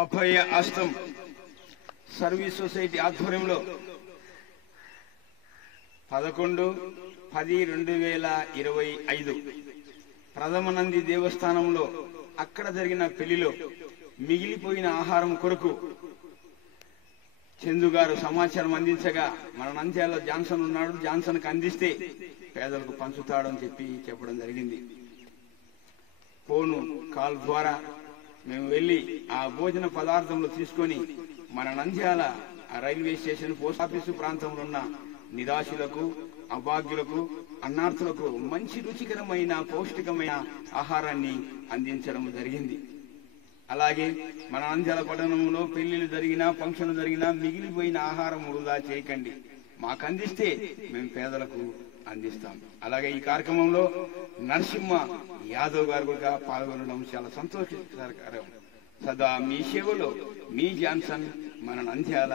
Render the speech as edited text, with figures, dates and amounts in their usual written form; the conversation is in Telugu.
అభయ అస్తం సర్వీస్ సొసైటీ ఆధ్వర్యంలో 11/10/2025 ప్రథమనంది దేవస్థానంలో అక్కడ జరిగిన పెళ్లిలో మిగిలిపోయిన ఆహారం కొరకు చందు గారు సమాచారం అందించగా మన నంద్యాల జాన్సన్ ఉన్నాడు, జాన్సన్కి అందిస్తే పేదలకు పంచుతాడని చెప్పడం జరిగింది. ఫోను కాల్ ద్వారా మేము వెళ్ళి ఆ భోజన పదార్థంలో తీసుకొని మన Nandyal railway station post office ప్రాంతంలో ఉన్న నిరాశులకు, అభాగ్యులకు, అన్నార్థులకు మంచి రుచికరమైన పౌష్టికమైన ఆహారాన్ని అందించడం జరిగింది. అలాగే మన నంద్యాల పట్టణంలో పెళ్లిళ్ళు జరిగినా, ఫంక్షన్లు జరిగినా మిగిలిపోయిన ఆహారం వృధా చేయకండి, మాకు అందిస్తే మేము పేదలకు అందిస్తాం. అలాగే ఈ కార్యక్రమంలో నరసింహ యాదవ్ గారు కూడా పాల్గొనడం చాలా సంతోషకరం. సదా మీ సేవలో మీ జాన్సన్, మన నంద్యాల.